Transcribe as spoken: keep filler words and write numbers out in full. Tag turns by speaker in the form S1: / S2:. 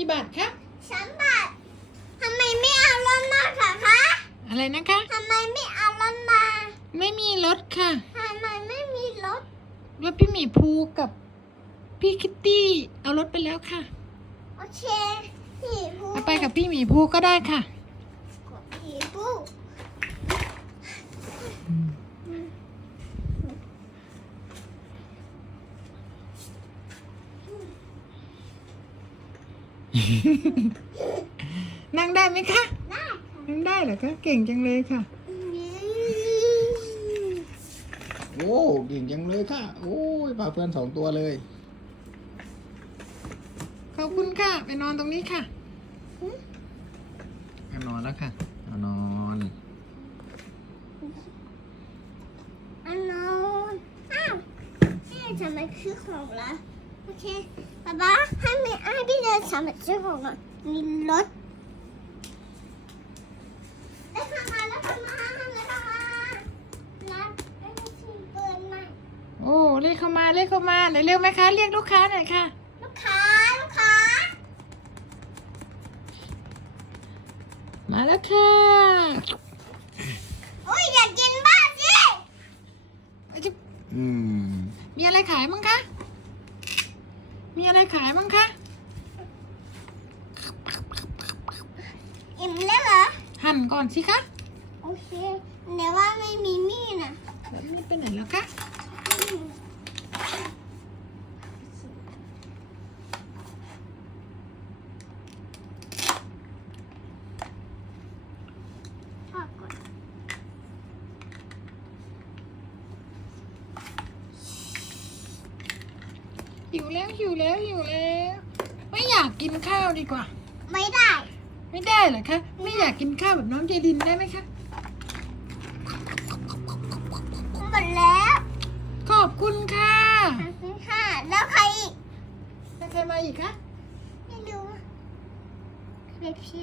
S1: บาทคะ
S2: สามบาททำไมไม่เอารถมาคะคะ
S1: อะไรนะคะ
S2: ทำไมไม่เอารถมา
S1: ไม่มีรถค่ะ
S2: ทำไมไม่มีรถ
S1: รถพี่หมีภูกับพี่คิตตี้เอารถไปแล้วค่ะ
S2: โอเคพี่ภู
S1: เอาไปกับพี่หมีภูก็ได้ค่ะ
S2: พี่ภู
S1: นั่งได้ไหมคะ
S2: ได้
S1: นั่งได้เหรอคะเก่งจังเลยค่ะโอ้เก่งจังเลยค่ะโอ้ยพาเพื่อนสองตัวเลยขอบคุณค่ะไปนอนตรงนี้ค่ะไปนอนแล้วค่ะเอานอน
S2: อันนอนอ้าวนี่จะมาซื้อของละโอเคป๊าป๊าให้แม่ให้พี่เดินสามารถซื้อของก่อนมีรถแล้วเข้ามาแล้วเข้ามาแล้วเข้ามาแล้วไอ้ลูกชิ้นเปิดมา
S1: โอ้เรียกเข้ามาเรียกเข้ามาเดี๋ยวเร็วไหมคะเรียกลูกค้าหน่อยค่ะ
S2: ลูกค้าลูกค้า
S1: มาแล้วค่ะ
S2: โอ้ยอยากกินบ้างสิ
S1: อืมมีอะไรขายมั้งคะมีอะไรขายมั้งคะ
S2: อิ่มแล้วเหรอ
S1: หั่นก่อนสิคะ
S2: โอเคเดี๋ยวว่าไม่มีมีดนะ
S1: แล้วมีดไปไหนแล้วคะหิวแล้วหิวแล้วหิวแล้วไม่อยากกินข้าวดีกว่า
S2: ไม่ได้
S1: ไม่ได้เหรอคะไม่อยากกินข้าวแบบน้องเจดินได้ไหมคะ
S2: หมดแล้ว
S1: ขอบคุณค่ะ
S2: ขอบคุณค่ะแล้วใครอีก
S1: แล้วใครมาอีกคะ
S2: ไม่รู้เด็กพี่